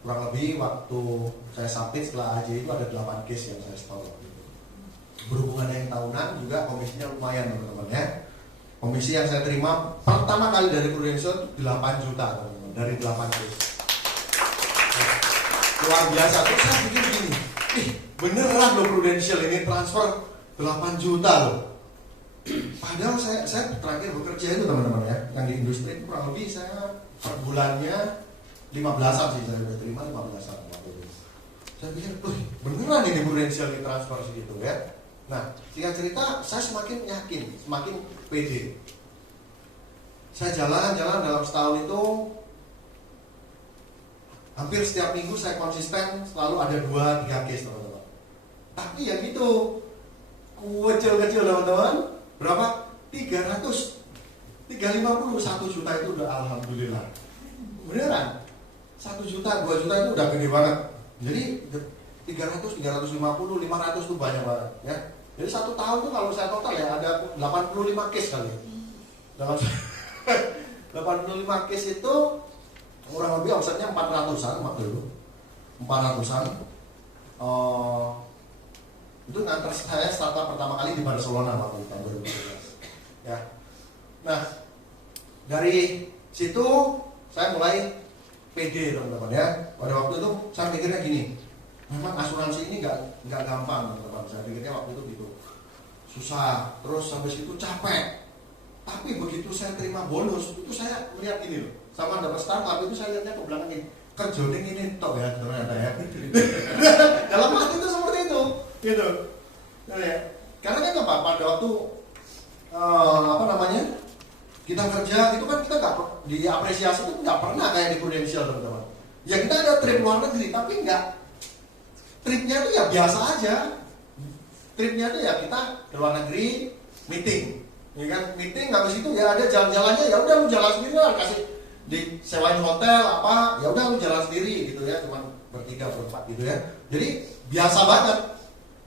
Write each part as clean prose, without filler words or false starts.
kurang lebih waktu saya submit setelah AJ itu ada 8 case yang saya store. Berhubungan dengan tahunan juga komisinya lumayan teman-teman ya. Komisi yang saya terima pertama kali dari Prudential 8 juta teman-teman, dari 8 case. Luar biasa. Terus saya pikir gini, beneran loh Prudential ini transfer 8 juta loh. Padahal saya terakhir bekerja itu teman-teman ya, yang di industri itu kurang lebih saya per bulannya 15-an sih, saya udah terima 15-an waktu itu. Saya pikir, beneran ini Prudential di transfer segitu ya. Nah, singkat cerita, saya semakin yakin, semakin pede. Saya jalan-jalan dalam setahun itu, hampir setiap minggu saya konsisten selalu ada 2-3 case teman-teman. Tapi ya gitu, kecil-kecil teman-teman, berapa? 300, 350, 1 juta itu udah alhamdulillah. Beneran, 1 juta, 2 juta itu udah gede banget. Jadi 300, 350, 500 itu banyak banget ya. Jadi 1 tahun tuh kalau saya total ya ada 85 case kali. Dalam 85 case itu kurang lebih omsetnya 400-an waktu itu. 400-an. Itu nganter saya startup pertama kali di Barcelona waktu tahun 2017. Ya. Nah, dari situ saya mulai PD teman-teman ya. Pada waktu itu saya pikirnya gini, memang asuransi ini nggak gampang teman-teman. Saya pikirnya waktu itu gitu susah, terus sampai situ capek. Tapi begitu saya terima bonus, itu saya melihat gini loh, sama dapat startup itu saya lihatnya ke belakang ini, kerjanya ini top ya ternyata ya. Dalam hati itu seperti itu, gitu. Nah, ya. Karena kan apa? Pada waktu kita kerja itu kan kita nggak diapresiasi itu nggak pernah kayak di Prudential teman-teman. Ya kita ada trip luar negeri, tapi nggak, tripnya itu ya biasa aja. Tripnya itu ya kita ke luar negeri meeting, ya kan, meeting habis itu ya ada jalan-jalannya, ya udah lu jalan sendiri lah, kasih disewain hotel apa, ya udah lu jalan sendiri gitu ya, cuman bertiga berempat gitu ya. Jadi biasa banget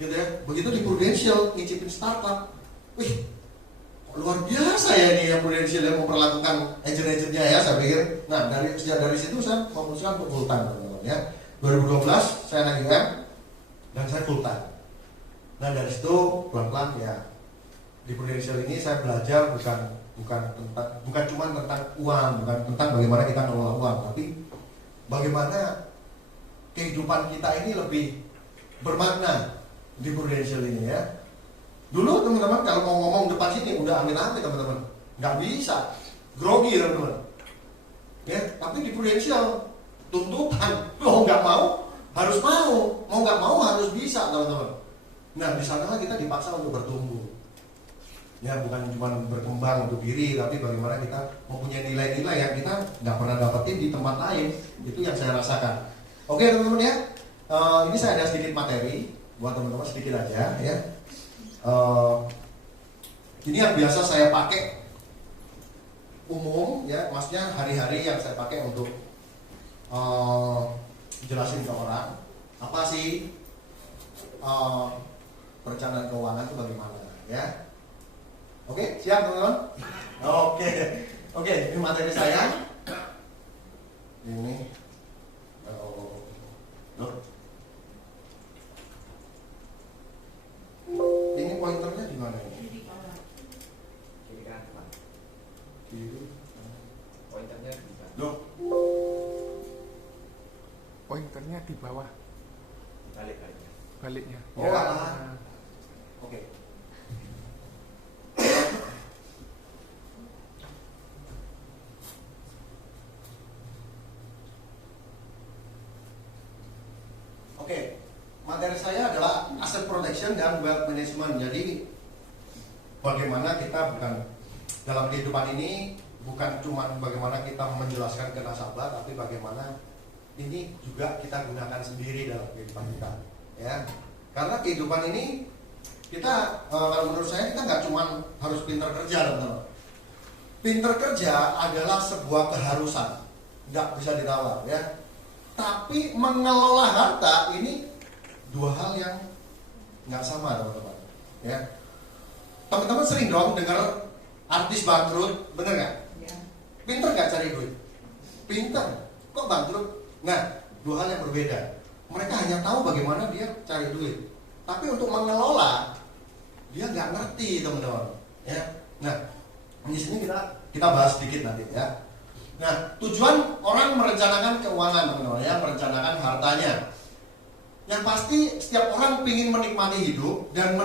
gitu ya. Begitu di Prudential ngicipin startup, luar biasa ya ini yang Prudential yang memperlakukan agent-agentnya ya, saya pikir. Nah sejak dari situ saya memutuskan untuk full time teman-teman ya. 2012 saya naik UM dan saya full time. Nah dari situ pelan-pelan ya di Prudential ini saya belajar bukan cuma tentang uang, bukan tentang bagaimana kita ngelola uang, tapi bagaimana kehidupan kita ini lebih bermakna di Prudential ini ya. Dulu teman-teman kalau mau ngomong depan sini udah amit-amit teman-teman, nggak bisa, grogi teman-teman. Ya, tapi di Prudential tuntutan, mau nggak mau harus mau nggak mau harus bisa teman-teman. Nah di sana kita dipaksa untuk bertumbuh. Ya bukan cuma berkembang untuk diri, tapi bagaimana kita mempunyai nilai-nilai yang kita nggak pernah dapetin di tempat lain. Itu yang saya rasakan. Oke teman-teman ya, ini saya ada sedikit materi buat teman-teman sedikit aja ya. Ini yang biasa saya pakai umum ya, maksudnya hari-hari yang saya pakai untuk jelasin ke orang apa sih perencanaan keuangan itu bagaimana ya. Oke, siap teman-teman? Oke, ini materi saya. Ini ini pointernya di mana ini? Kiri kan, Pak. Kiri. Pointernya di bawah. Loh. Pointernya di bawah. Balik-baliknya. Baliknya. Oh, alah. Oke. Oke, materi saya adalah asset protection dan wealth management. Jadi bagaimana kita bukan dalam kehidupan ini bukan cuma bagaimana kita menjelaskan ke nasabah, tapi bagaimana ini juga kita gunakan sendiri dalam kehidupan kita, ya. Karena kehidupan ini kita, kalau menurut saya kita nggak cuma harus pintar kerja, teman-teman. Pintar kerja adalah sebuah keharusan, nggak bisa ditawar, ya. Tapi mengelola harta ini dua hal yang nggak sama, teman-teman. Ya, teman-teman sering dong dengar artis bangkrut, bener nggak? Ya. Pinter nggak cari duit? Pinter, kok bangkrut? Nah, Dua hal yang berbeda. Mereka hanya tahu bagaimana dia cari duit, tapi untuk mengelola dia nggak ngerti, teman-teman. Ya, nah di sini kita bahas sedikit nanti ya. Nah, tujuan orang merencanakan keuangan, teman-teman, ya, merencanakan hartanya. Yang pasti setiap orang ingin menikmati hidup dan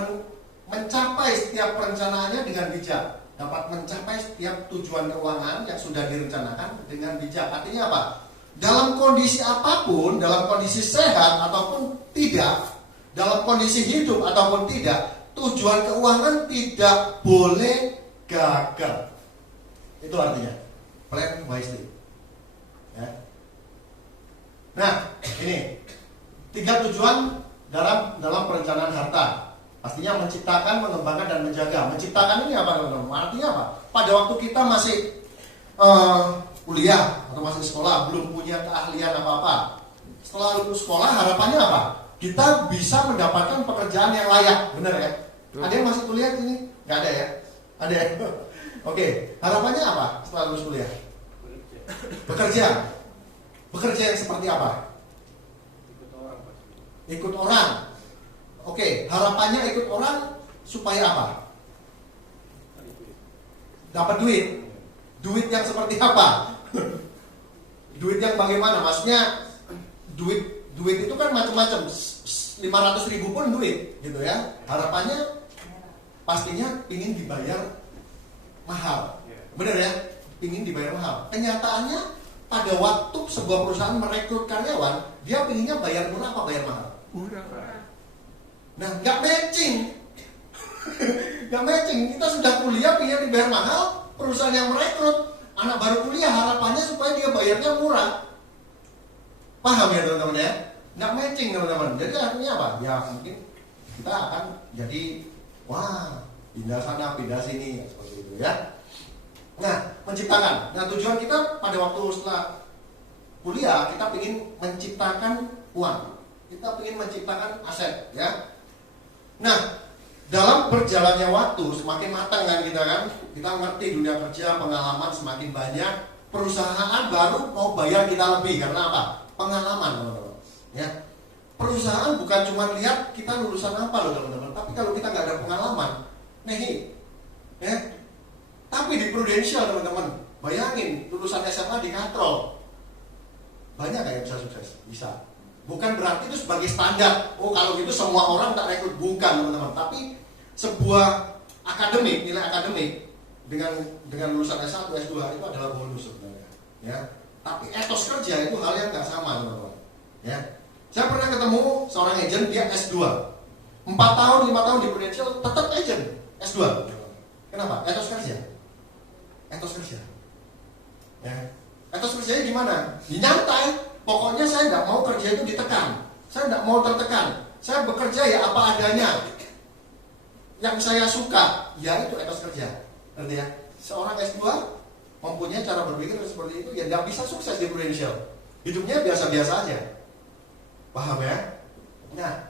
mencapai setiap perencanaannya dengan bijak. Dapat mencapai setiap tujuan keuangan yang sudah direncanakan dengan bijak. Artinya apa? Dalam kondisi apapun, dalam kondisi sehat ataupun tidak, dalam kondisi hidup ataupun tidak, tujuan keuangan tidak boleh gagal. Itu artinya plan wisely. Ya. Nah, ini 3 tujuan dalam perencanaan harta. Pastinya menciptakan, mengembangkan, dan menjaga. Menciptakan ini apa, teman-teman? Artinya apa? Pada waktu kita masih kuliah atau masih sekolah, belum punya keahlian apa-apa. Setelah lulus sekolah, harapannya apa? Kita bisa mendapatkan pekerjaan yang layak. Benar ya? Ada yang masih kuliah di sini? Nggak ada ya? Ada ya? Oke, harapannya apa setelah lulus kuliah? Bekerja. Bekerja yang seperti apa? Ikut orang. Oke, harapannya ikut orang supaya apa? Dapat duit. Duit yang seperti apa? Duit yang bagaimana? Maksudnya duit itu kan macam-macam. 500.000 pun duit, gitu ya. Harapannya pastinya ingin dibayar mahal. Benar ya? Ingin dibayar mahal. Kenyataannya pada waktu sebuah perusahaan merekrut karyawan, dia pinginnya bayar murah apa bayar mahal? Murah. Nah, nggak matching. Nggak matching. Kita sudah kuliah pingin dibayar mahal, perusahaan yang merekrut anak baru kuliah harapannya supaya dia bayarnya murah. Paham ya teman-teman ya? Nggak matching teman-teman. Jadi artinya apa? Ya mungkin kita akan jadi wah pindah sana pindah sini seperti itu ya. Nah, menciptakan. Nah, tujuan kita pada waktu setelah kuliah kita ingin menciptakan uang. Kita ingin menciptakan aset ya. Nah, dalam berjalannya waktu semakin matang kan kita ngerti dunia kerja, pengalaman semakin banyak, perusahaan baru mau bayar kita lebih karena apa? Pengalaman, teman-teman. Ya. Perusahaan bukan cuma lihat kita lulusan apa loh, teman-teman, tapi kalau kita nggak ada pengalaman, ya. Tapi di Prudential, teman-teman, bayangin lulusan SMA di Katrol, banyak nggak yang bisa sukses? Bisa. Bukan berarti itu sebagai standar. Oh, kalau gitu semua orang tak rekrut, bukan, teman-teman. Tapi sebuah akademik, nilai akademik dengan lulusan S1, S2 itu adalah bonus sebenarnya. Ya. Tapi etos kerja itu hal yang nggak sama, teman-teman. Ya. Saya pernah ketemu seorang agent, dia S2. 4 tahun, 5 tahun di Prudential tetap agent S2. Kenapa? Etos kerja. Etos kerja. Ya. Etos kerjanya gimana? Nyantai. Pokoknya saya nggak mau kerja itu ditekan. Saya nggak mau tertekan. Saya bekerja ya apa adanya. Yang saya suka, ya itu etos kerja. Ngerti ya? Seorang S2 mempunyai cara berpikir seperti itu, ya nggak bisa sukses di Prudential. Hidupnya biasa-biasa aja. Paham ya? Nah,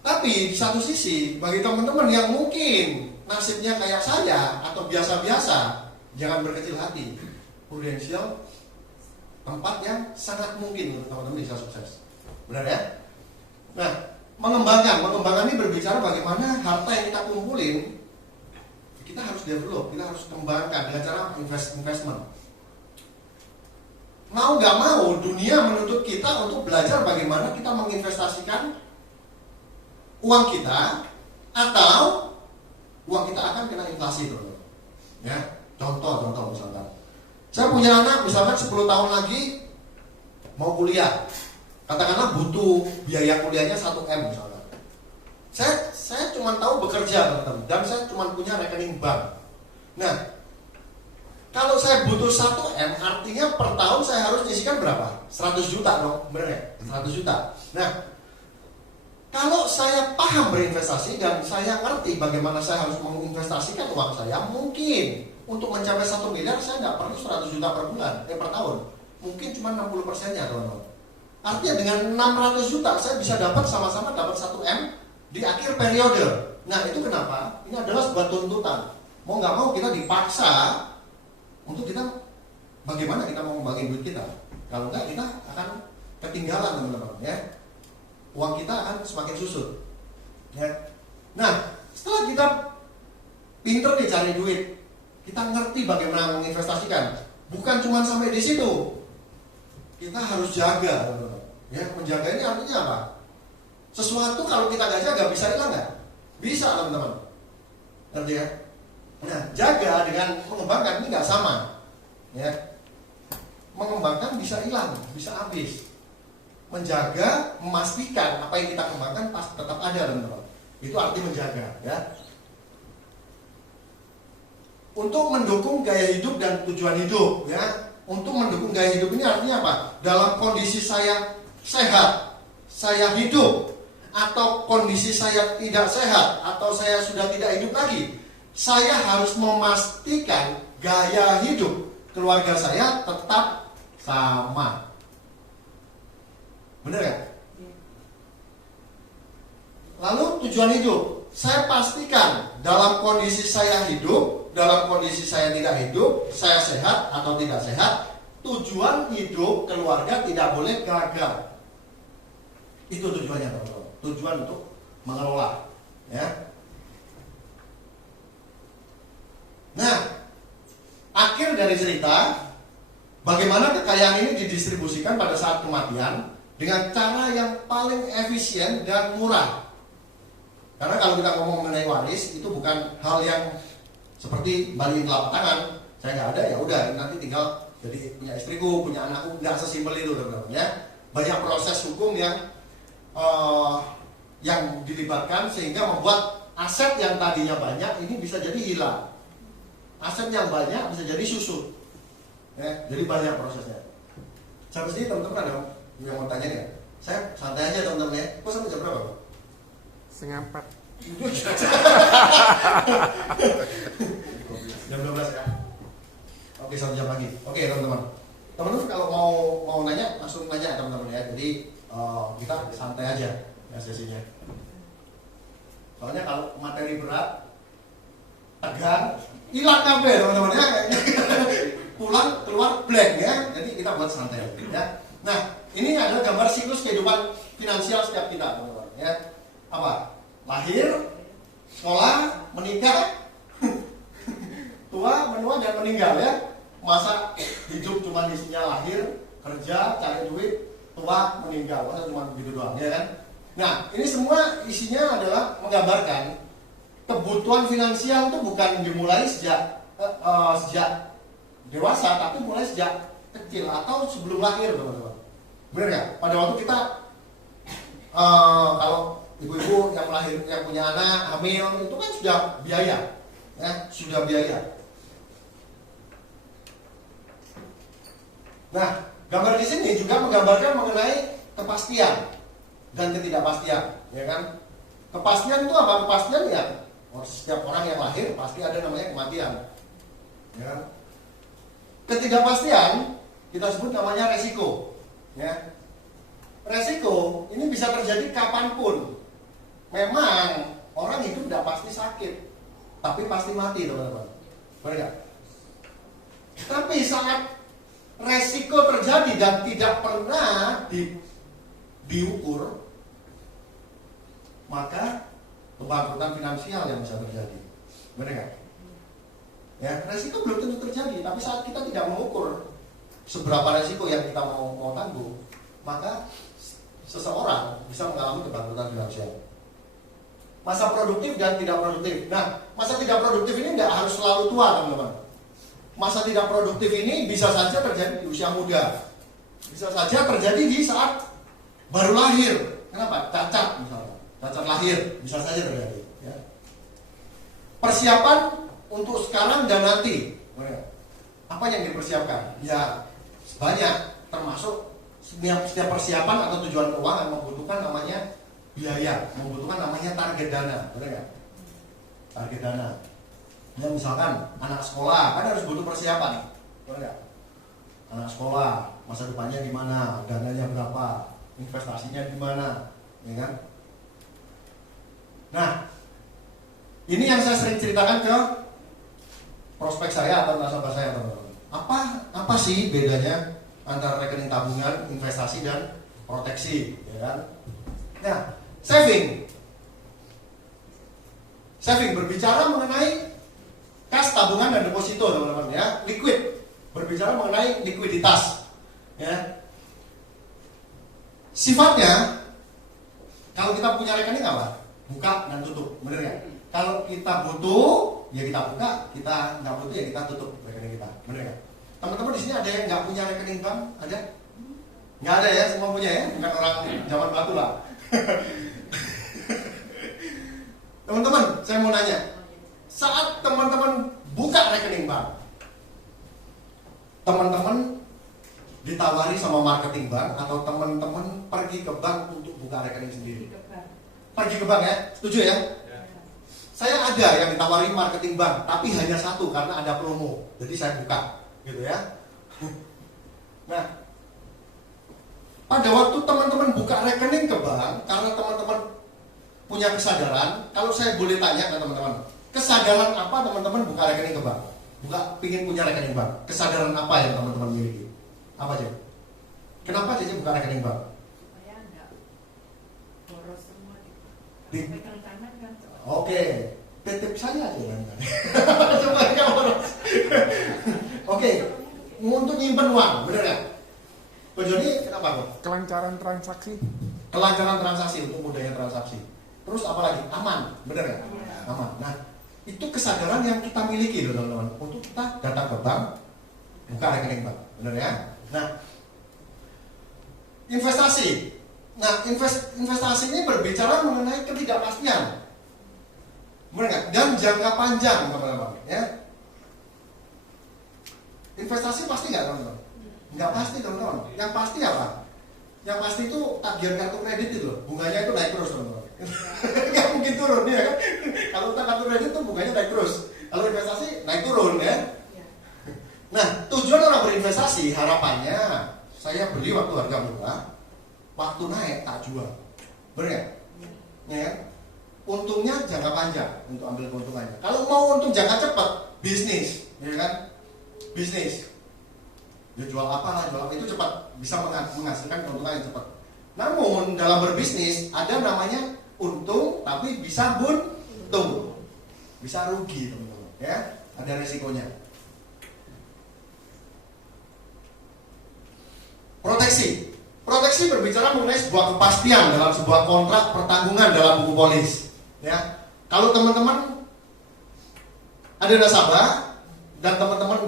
tapi di satu sisi, bagi teman-teman yang mungkin nasibnya kayak saya atau biasa-biasa, jangan berkecil hati. Prudential tempat yang sangat mungkin untuk teman-teman bisa sukses. Benar ya? Nah, mengembangkan ini berbicara bagaimana harta yang kita kumpulin kita harus develop, kita harus kembangkan dengan cara investment. Mau nggak mau, dunia menuntut kita untuk belajar bagaimana kita menginvestasikan uang kita atau uang kita akan kena inflasi, teman-teman. Ya, contoh misalkan. Saya punya anak misalkan 10 tahun lagi mau kuliah. Katakanlah butuh biaya kuliahnya 1M misalkan. Saya cuma tahu bekerja, teman-teman, dan saya cuma punya rekening bank. Nah, kalau saya butuh 1M, artinya per tahun saya harus nyisikan berapa? 100 juta dong, bener ya? 100 juta. Nah, kalau saya paham berinvestasi dan saya ngerti bagaimana saya harus menginvestasikan uang saya, mungkin untuk mencapai 1 miliar saya nggak perlu 100 juta per bulan, per tahun. Mungkin cuma 60%-nya, teman-teman. Artinya dengan 600 juta saya bisa dapat sama-sama dapat 1M di akhir periode. Nah, itu kenapa? Ini adalah sebuah tuntutan. Mau nggak mau kita dipaksa untuk kita bagaimana kita mau ngembangin duit kita. Kalau enggak kita akan ketinggalan teman-teman ya. Uang kita akan semakin susut. Ya. Nah, setelah kita pinter nih cari duit, kita ngerti bagaimana menginvestasikan. Bukan cuma sampai di situ. Kita harus jaga, teman-teman. Ya, menjaga ini artinya apa? Sesuatu kalau kita nggak jaga bisa hilang nggak? Bisa, teman-teman. Ngerti ya? Nah, jaga dengan mengembangkan ini nggak sama. Ya. Mengembangkan bisa hilang, bisa habis. Menjaga, memastikan apa yang kita kembangkan pasti tetap ada, teman-teman. Itu arti menjaga, ya. Untuk mendukung gaya hidup dan tujuan hidup, ya. Untuk mendukung gaya hidup ini artinya apa? Dalam kondisi saya sehat, saya hidup, atau kondisi saya tidak sehat, atau saya sudah tidak hidup lagi, saya harus memastikan gaya hidup keluarga saya tetap sama. Benar kan? Lalu tujuan hidup, saya pastikan dalam kondisi saya hidup, dalam kondisi saya tidak hidup, saya sehat atau tidak sehat, tujuan hidup keluarga tidak boleh gagal. Itu tujuannya, teman-teman. Tujuan untuk mengelola, ya. Nah, akhir dari cerita, bagaimana kekayaan ini didistribusikan pada saat kematian dengan cara yang paling efisien dan murah. Karena kalau kita ngomong mengenai waris, itu bukan hal yang seperti balikin telapak tangan. Saya nggak ada, ya udah nanti tinggal jadi punya istriku, punya anakku. Nggak sesimpel itu, teman-teman. Ya, banyak proses hukum yang dilibatkan sehingga membuat aset yang tadinya banyak ini bisa jadi hilang. Aset yang banyak bisa jadi susut. Ya, jadi banyak prosesnya. Sampai sini teman-teman ada yang mau tanya ya? Saya santai aja teman-teman ya. Kok sampai jam berapa? 3:30. Jam 12 ya. Oke, 1 jam lagi. Oke, teman-teman. Teman-teman kalau mau nanya langsung nanya teman-teman ya. Jadi kita santai aja ya sesinya. Soalnya kalau materi berat, tegang, hilang kabeh teman-teman ya. Pulang keluar blank ya. Jadi kita buat santai ya. Nah, ini adalah gambar siklus kehidupan finansial setiap kita teman-teman ya. Apa? Lahir, sekolah, menikah, tua, menua dan meninggal ya. Masa hidup cuma isinya lahir, kerja, cari duit, tua, meninggal. Masa cuma begitu doang ya kan? Nah, ini semua isinya adalah menggambarkan kebutuhan finansial itu bukan dimulai sejak dewasa, tapi mulai sejak kecil atau sebelum lahir, teman-teman. Benar nggak? Pada waktu kita kalau ibu-ibu yang punya anak hamil itu kan sudah biaya, ya, sudah biaya. Nah, gambar di sini juga menggambarkan mengenai kepastian dan ketidakpastian, ya kan? Kepastian itu apa? Kepastian ya, setiap orang yang lahir pasti ada namanya kematian, ya kan? Ketidakpastian kita sebut namanya resiko, ya. Resiko ini bisa terjadi kapanpun. Memang orang hidup tidak pasti sakit, tapi pasti mati, teman-teman. Benar nggak? Tapi saat resiko terjadi dan tidak pernah diukur, maka kebangkrutan finansial yang bisa terjadi. Benar nggak? Ya, resiko belum tentu terjadi, tapi saat kita tidak mengukur seberapa resiko yang kita mau tanggung, maka seseorang bisa mengalami kebangkrutan finansial. Masa produktif dan tidak produktif. Nah, masa tidak produktif ini tidak harus selalu tua, teman-teman. Masa tidak produktif ini bisa saja terjadi di usia muda, bisa saja terjadi di saat baru lahir. Kenapa? Cacat misalnya, cacat lahir bisa saja terjadi. Ya. Persiapan untuk sekarang dan nanti. Apa yang dipersiapkan? Ya banyak, termasuk setiap persiapan atau tujuan keuangan membutuhkan namanya biaya, membutuhkan namanya target dana, benar nggak? Target dana. Ya misalkan anak sekolah kan harus butuh persiapan, benar nggak? Anak sekolah masa depannya gimana, dananya berapa, investasinya gimana, ya kan? Nah, ini yang saya sering ceritakan ke prospek saya atau nasabah saya, teman-teman. Apa sih bedanya antara rekening tabungan, investasi dan proteksi, ya kan? Nah, saving berbicara mengenai kas, tabungan, dan deposito, teman-teman ya. Liquid berbicara mengenai likuiditas, ya. Sifatnya, kalau kita punya rekening apa? Buka dan tutup, bener ya? Kalau kita butuh, ya kita buka. Kita nggak butuh, ya kita tutup rekening kita, bener ya? Teman-teman di sini ada yang nggak punya rekening bank? Ada? Nggak ada ya, semua punya ya? Bukan orang zaman batu lah. Teman-teman, saya mau nanya, saat teman-teman buka rekening bank, teman-teman ditawari sama marketing bank atau teman-teman pergi ke bank untuk buka rekening sendiri? Pergi ke bank ya, setuju ya? Saya ada yang ditawari marketing bank, tapi hanya satu karena ada promo, jadi saya buka, gitu ya. Nah, pada waktu teman-teman buka rekening ke bank, karena teman-teman punya kesadaran, kalau saya boleh tanya ke teman-teman, kesadaran apa teman-teman buka rekening ke bank? Pingin punya rekening bank, kesadaran apa yang teman-teman miliki? Apa aja? Kenapa aja buka rekening bank? Saya enggak boros semua Di- pegang tangan kan. Oke, titip saya aja kan. Coba nggak boros. Oke, untuk nyimpen uang, bener nggak? Pak Joni, kenapa kok? Kelancaran transaksi. Kelancaran transaksi, untuk mudahnya transaksi. Terus apa lagi? Aman, bener nggak? Aman. Nah, itu kesadaran yang kita miliki loh teman-teman. Untuk kita datang ke bank, buka rekening bank, bener ya? Nah, investasi. Nah, investasi ini berbicara mengenai ketidakpastian, bener nggak? Dan jangka panjang, teman-teman. Ya, investasi pasti nggak, teman-teman? Nggak pasti, teman-teman. Yang pasti apa? Yang pasti itu tagihan kartu kredit itu loh, bunganya itu naik terus, teman-teman. Nggak mungkin turun ya kan? Kalau utang kartu kredit itu bunganya naik terus. Kalau investasi naik turun ya. Nah, tujuan orang berinvestasi harapannya saya beli waktu harga murah, waktu naik tak jual, benar nggak? Ya kan? Untungnya jangka panjang untuk ambil keuntungannya. Kalau mau untung jangka cepat, bisnis, ya kan? Bisnis. Ya jual apa lah, jual apa itu cepat, bisa menghasilkan keuntungan yang cepat. Namun dalam berbisnis ada namanya untung, tapi bisa buntung, bisa rugi, teman-teman. Ya, ada resikonya. Proteksi berbicara mengenai sebuah kepastian dalam sebuah kontrak pertanggungan dalam buku polis. Ya, kalau teman-teman ada nasabah dan teman-teman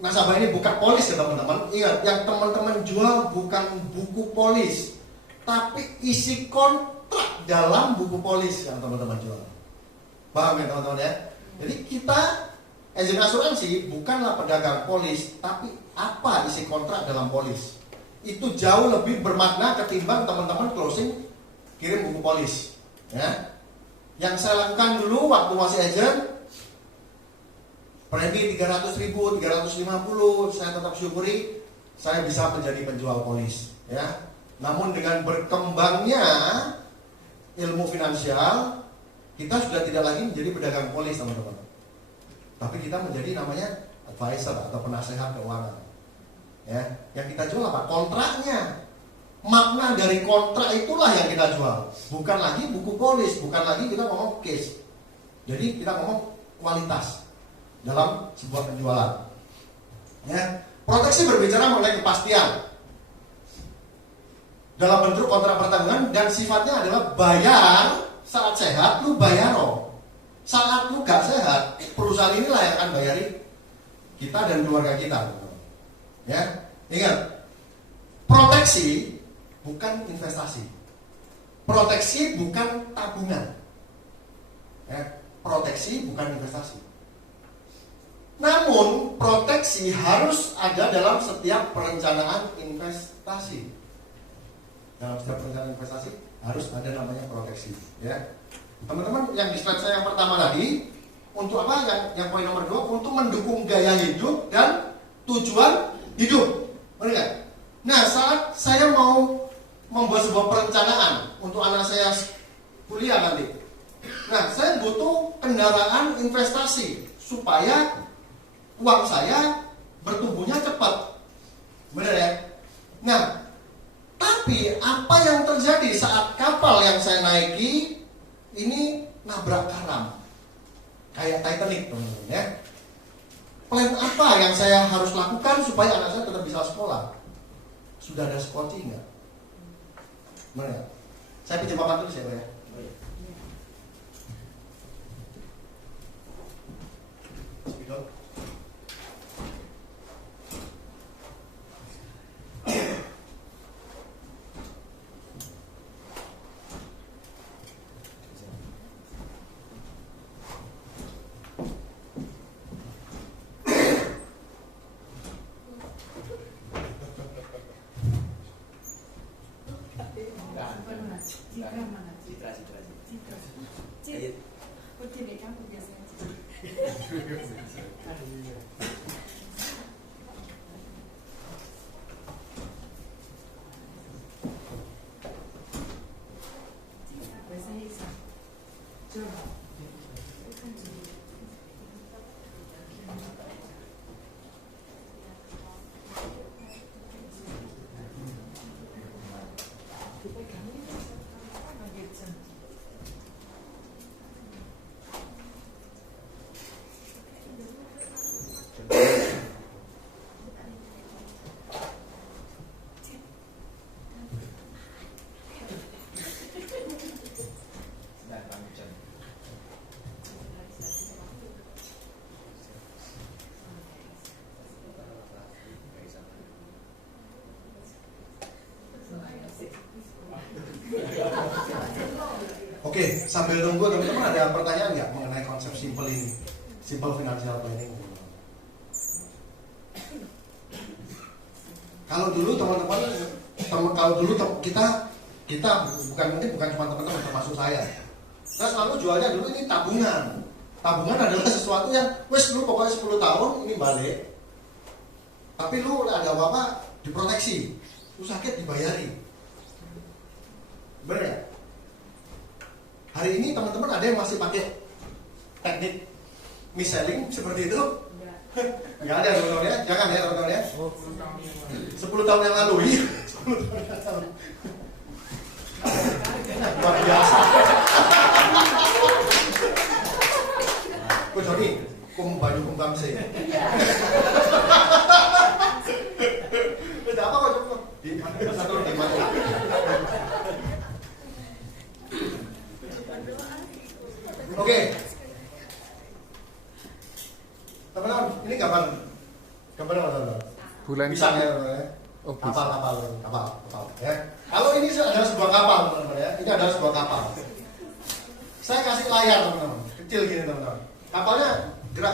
nasabah ini buka polis ya teman-teman, ingat yang teman-teman jual bukan buku polis, tapi isi kontrak dalam buku polis yang teman-teman jual. Paham ya teman-teman ya? Jadi kita agen asuransi bukanlah pedagang polis, tapi apa isi kontrak dalam polis. Itu jauh lebih bermakna ketimbang teman-teman closing kirim buku polis. Ya. Yang saya lakukan dulu waktu masih agen, premi 300.000, 350, saya tetap syukuri saya bisa menjadi penjual polis. Ya. Namun dengan berkembangnya ilmu finansial, kita sudah tidak lagi menjadi pedagang polis, teman-teman. Tapi kita menjadi namanya advisor atau penasehat keuangan. Ya, yang kita jual apa? Kontraknya. Makna dari kontrak itulah yang kita jual. Bukan lagi buku polis, bukan lagi kita ngomong case. Jadi kita ngomong kualitas dalam sebuah penjualan. Ya, proteksi berbicara mengenai kepastian dalam bentuk kontrak pertanggungan dan sifatnya adalah bayar saat sehat, lu bayar loh. Saat lu gak sehat, perusahaan inilah yang akan bayari kita dan keluarga kita. Ya, ingat, proteksi bukan investasi, proteksi bukan tabungan, ya, proteksi bukan investasi. Namun proteksi harus ada dalam setiap perencanaan investasi. Dalam setiap perencanaan investasi harus ada namanya proteksi. Ya, teman-teman, yang di slide saya yang pertama tadi untuk apa? Yang poin nomor 2 untuk mendukung gaya hidup dan tujuan hidup, benar nggak? Nah, saat saya mau membuat sebuah perencanaan untuk anak saya kuliah nanti, nah saya butuh kendaraan investasi supaya uang saya bertumbuhnya cepat, benar ya? Nah, Tapi apa yang terjadi saat kapal yang saya naiki ini nabrak karang, kayak Titanic, teman-teman ya. Plan apa yang saya harus lakukan supaya anak saya tetap bisa sekolah? Sudah ada skoci nggak? Mana? Saya pinjam papan dulu ya, Pak ya. Spidol. Citra mana? Citra. Citra. Ayo. Begini kamu biasanya Citra. Biasanya Isa. Coba. Oke, sambil nunggu teman-teman ada pertanyaan nggak mengenai konsep simple ini, simple financial planning? Kalau dulu teman-teman, kita bukan cuma teman-teman, termasuk saya selalu jualnya dulu ini tabungan. Tabungan adalah sesuatu yang wes lu pokoknya 10 tahun ini balik, tapi lu ada apa-apa diproteksi, lu sakit dibayari, bener ya? Hari ini teman-teman ada yang masih pakai teknik mis-selling seperti itu? Enggak ada teman-teman ya, jangan ya teman-teman ya. 10 tahun yang lalu, iya. 10 tahun yang lalu. Luar biasa. Kok Joni, kok baju kumbang sih? Udah apa kok Joni? Di satu di mana? Oke, teman-teman, ini kapan apa teman-teman? Bulan Bisa ya teman-teman ya? Oh, bisa. Kapal ya. Kalau ini adalah sebuah kapal teman-teman ya, ini adalah sebuah kapal. Saya kasih layar teman-teman, kecil gini teman-teman. Kapalnya gerak